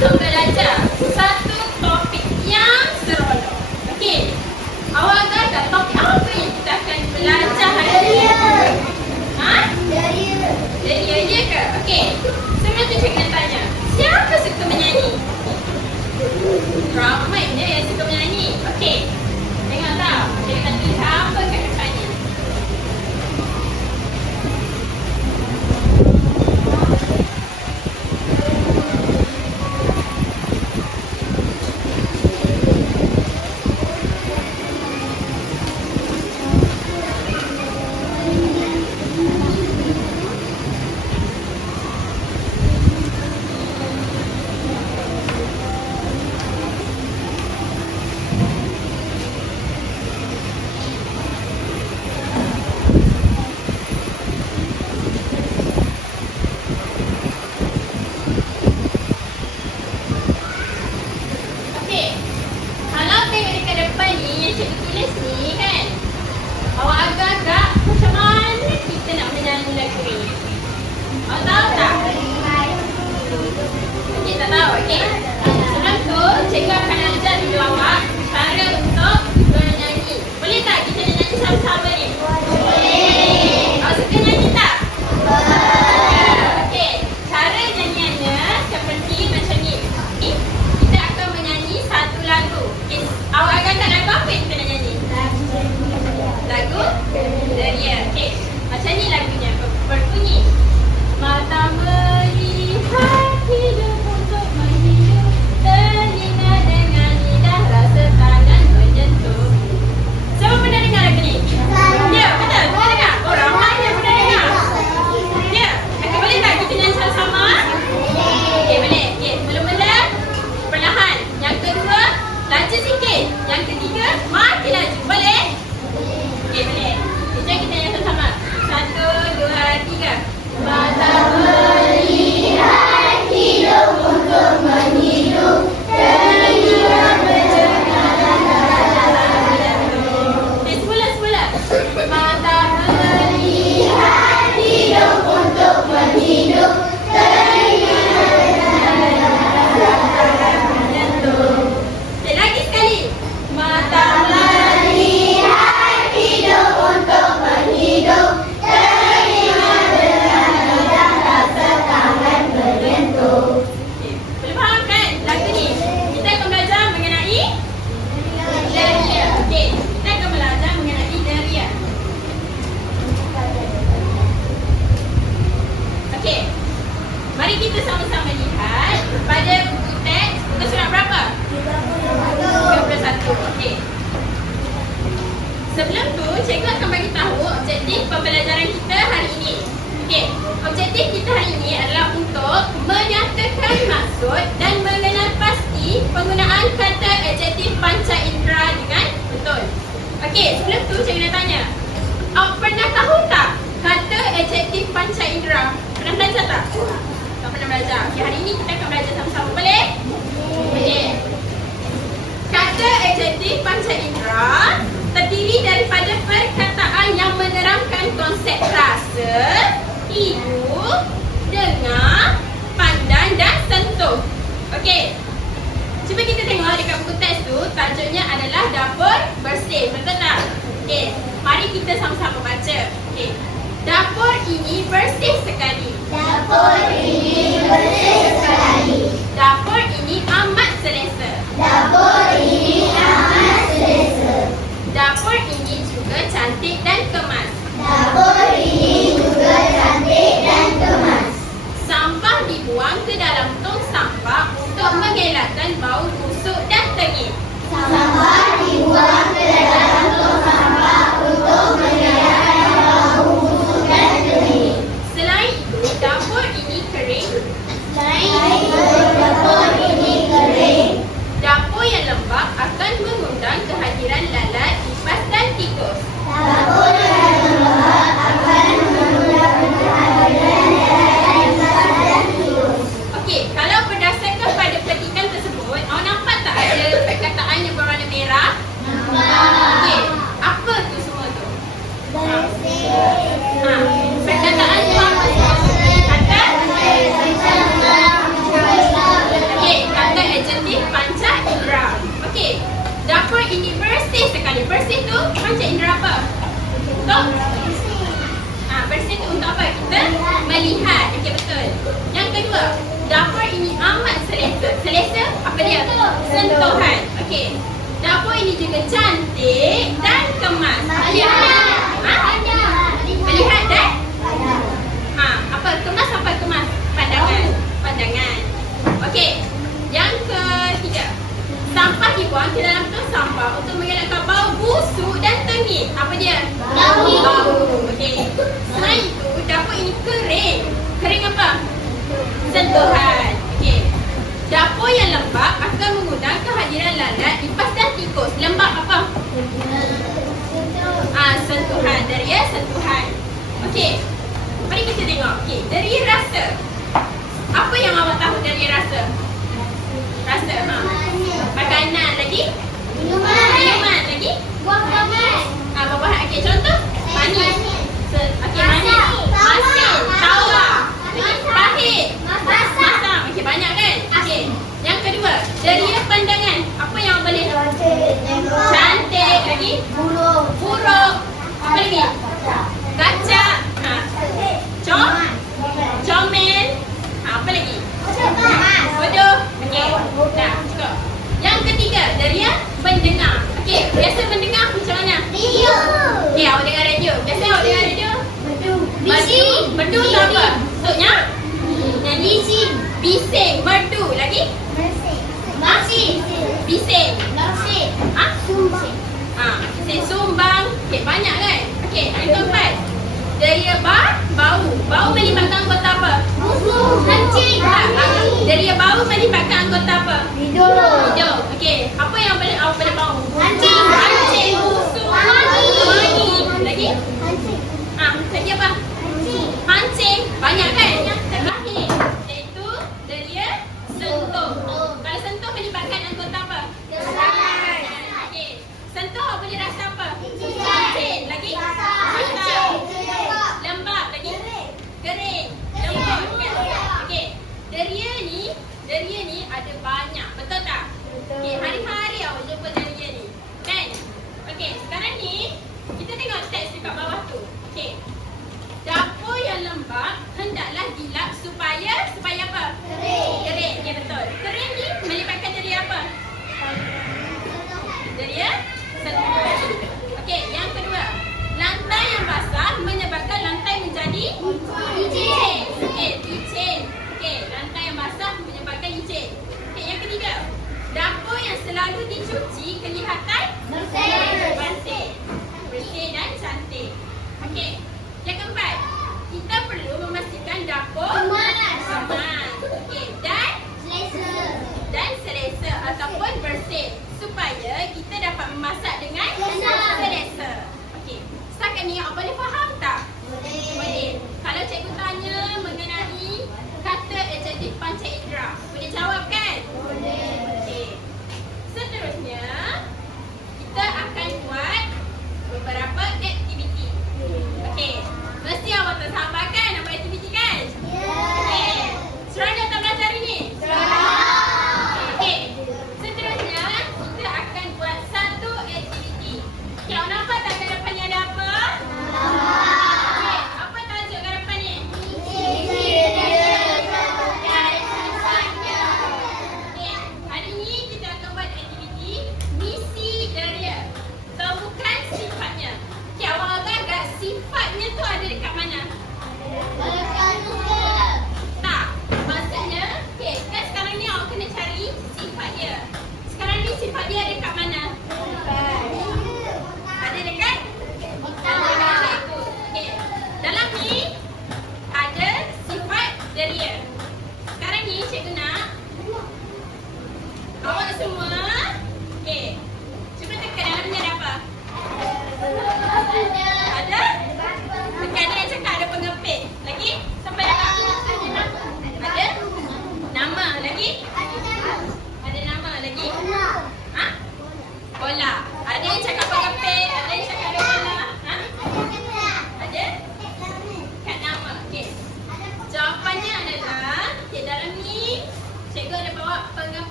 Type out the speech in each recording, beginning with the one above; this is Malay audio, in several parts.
untuk belajar satu topik yang seronok. Okey. Awak dah tak topik apa yang kita akan belajar hari ini? Ya. Ha? Jadi. Jadi ya. aja ya, ke? Okey. Saya nak tanya. Siapa suka menyanyi? Ramai ni yang suka. apa dia? Bau. Bau. Okey. Selain itu, dapur ini kering. Kering apa? Sentuhan. Okey. Dapur yang lembap? akan mengundang kehadiran lalat, lipas dan tikus. Lembap apa? Ah, sentuhan. Dari ya, sentuhan. Okey. Mari kita tengok. Okey. Dari rasa. Apa yang awak tahu dari rasa? Rasa. Ha. Makanan lagi? Minuman. Minuman lagi? Buah-buahan. Ah, perempuan. Okey, contoh. Manis. Okey, manis. Masin. Tawa. Pahit. Masam. Okey, banyak kan? Okey. Yang kedua. Dari pandangan. Apa yang boleh? Cantik. Lagi? Buruk. Buruk. Apa lagi? Kaca. Ha. Cok. Comel. Ha, apa lagi? Bodoh. Bodoh. Okey. Nah. Merdu apa? Untuknya? Nanti si bising. Merdu. Lagi? Bising. Bising. masih, Ha? Sumbang. Ha. sumbang. Okey, banyak kan? Okey, yang keempat. Deria ba? Bau. Bau melibatkan anggota apa? musuh, Kencing. Ha, bau. Deria bau melibatkan anggota apa? hidup, hidup, Okey, apa yang boleh awak boleh bau? Kencing. Ha, masing-masing. Banyak kan? Sentuh melibatkan anggota apa? Kepala. Okey. Sentuh boleh rasa apa? Cinta.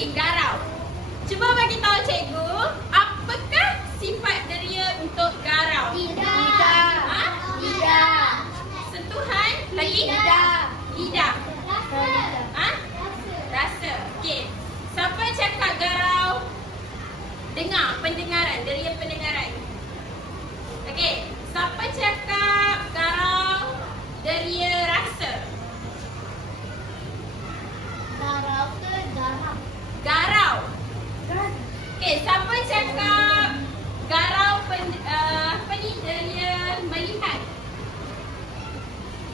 Okey, garau. Cuba bagi tahu cikgu, apakah sifat deria untuk garau? Lidah. Ha? Lidah. Sentuhan? Lagi? Lidah. Lidah. Ha? Rasa. Okey. Siapa cakap garau? Dengar, pendengaran, deria pendengaran. Okey. Siapa cakap garau? Deria rasa. Garau ke garam? Garau. Okey, siapa cakap garau pen, uh, apa ni deria melihat?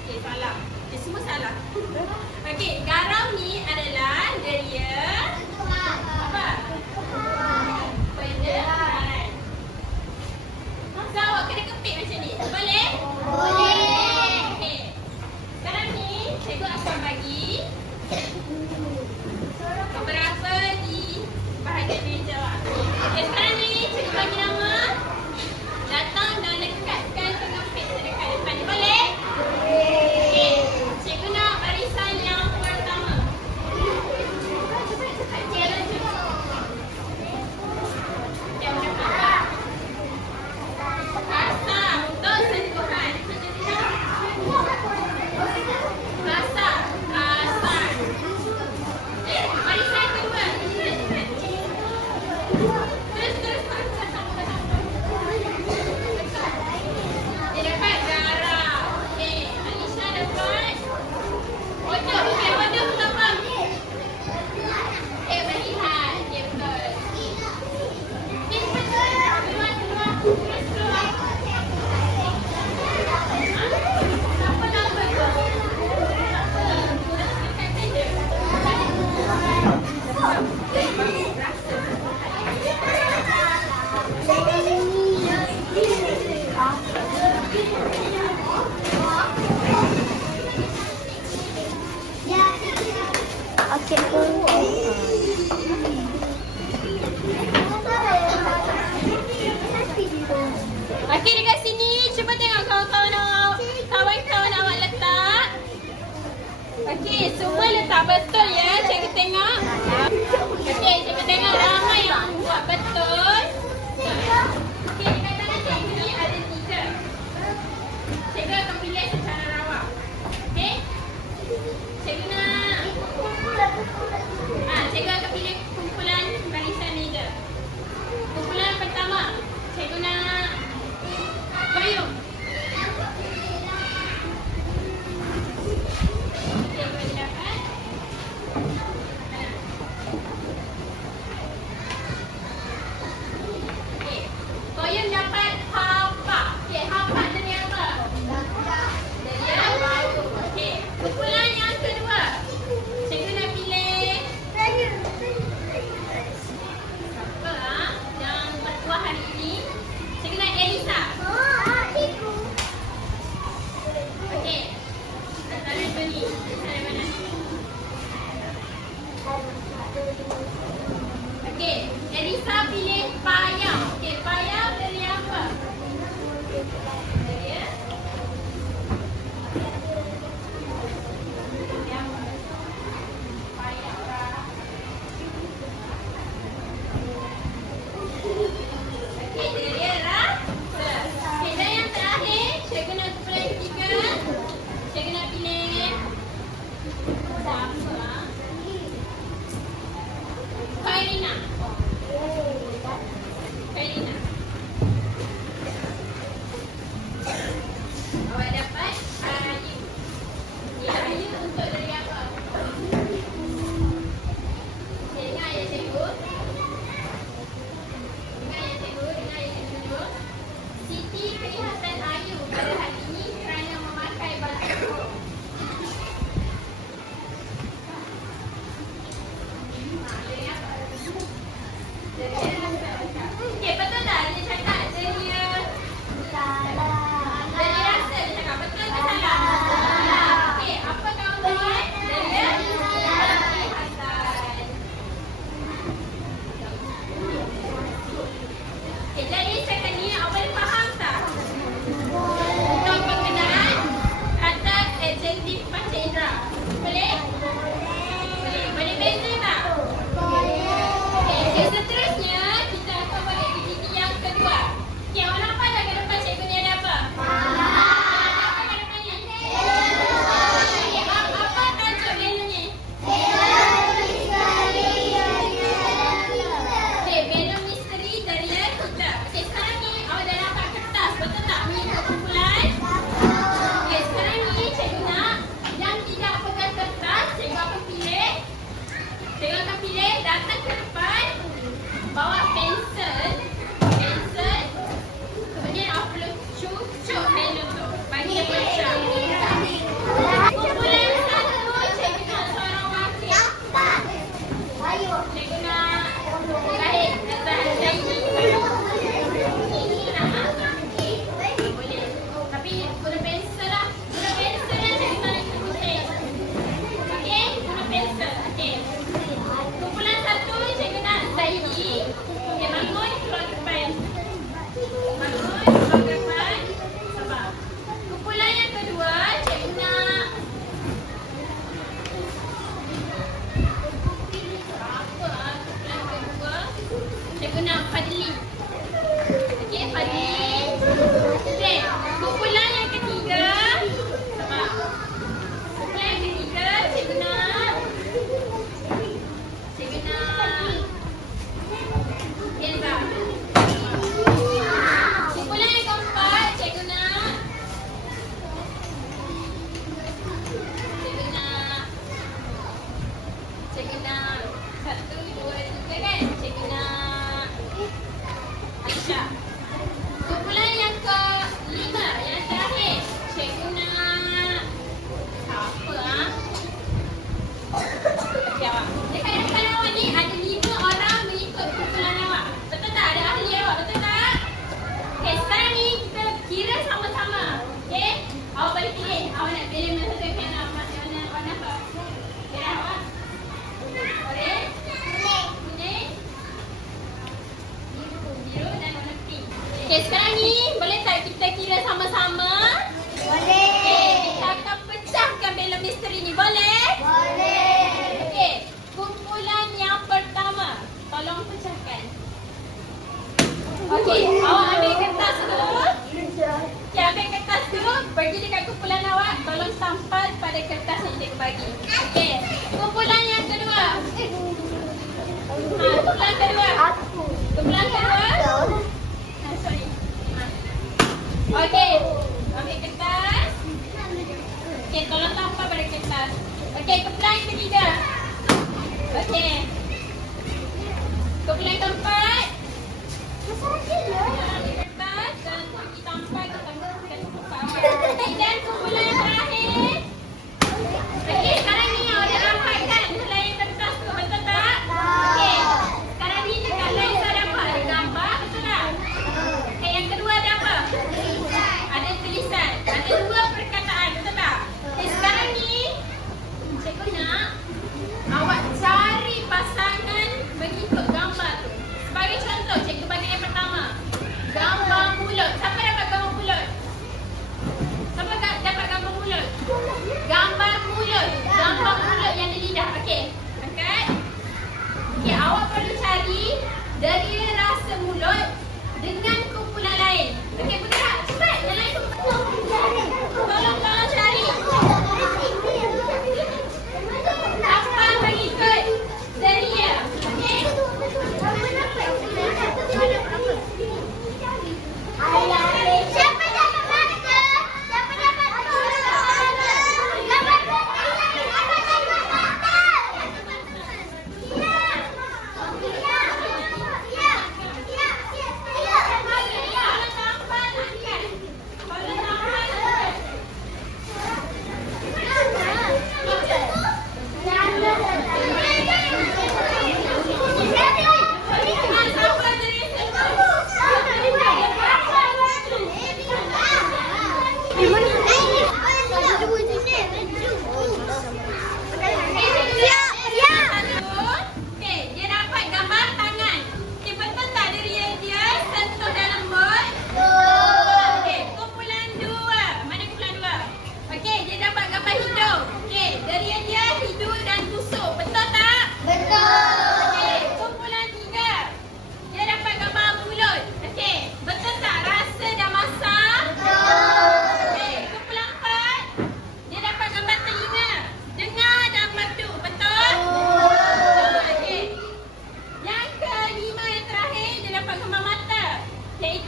Okey, salah. Eh, semua salah. Okey, garau ni adalah deria apa? Pendengaran. So, awak kena kepit macam ni. Boleh? Boleh. Okey. Sekarang ni, cikgu akan bagi beberapa Es que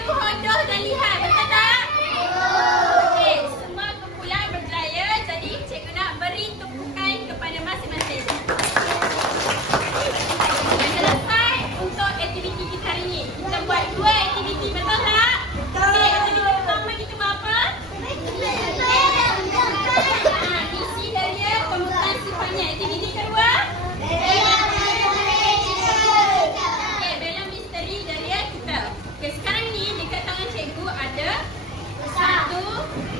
Iaitu hodoh dan lihat. Betul tak? Oh.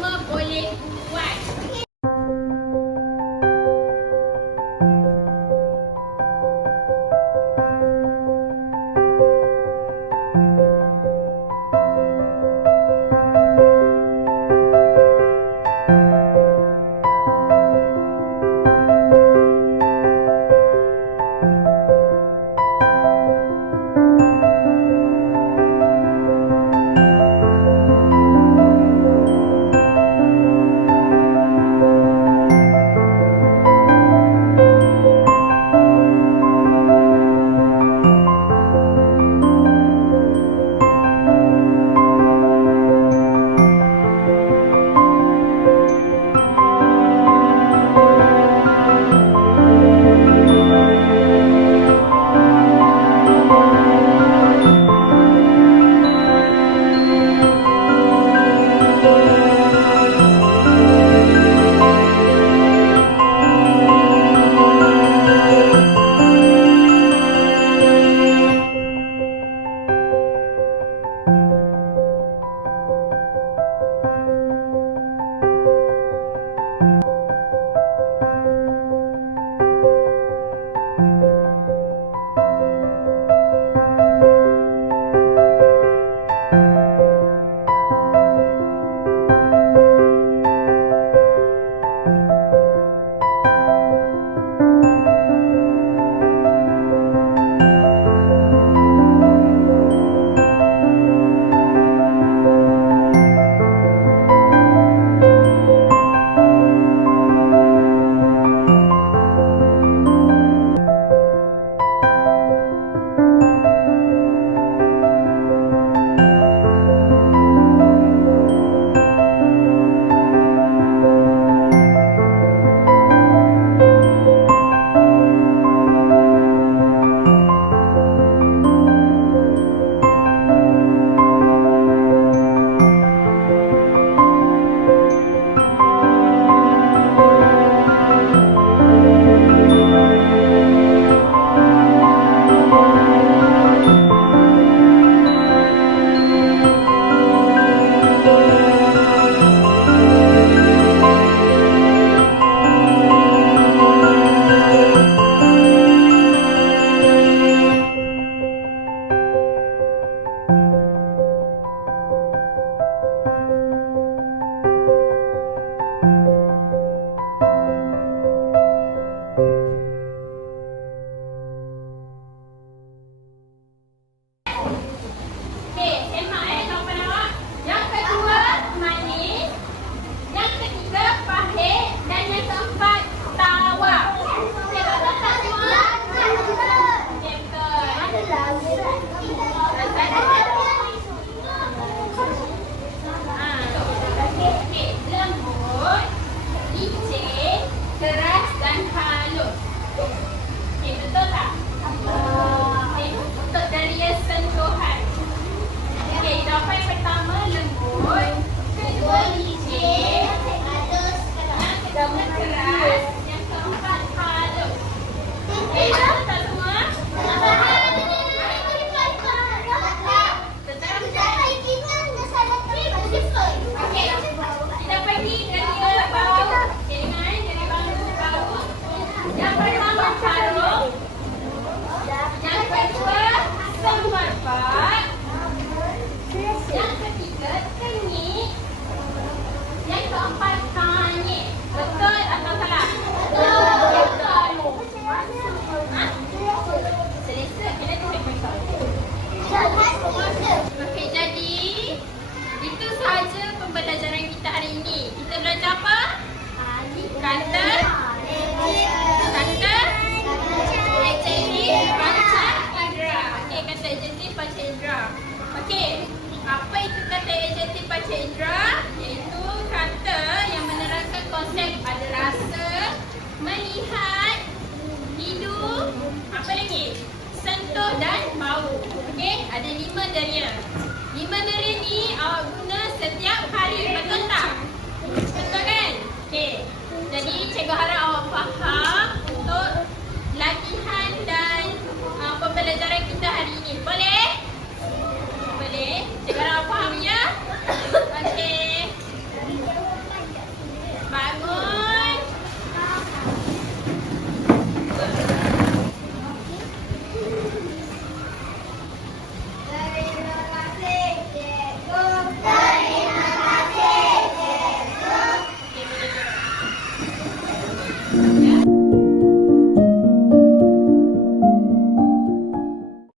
Awak semua boleh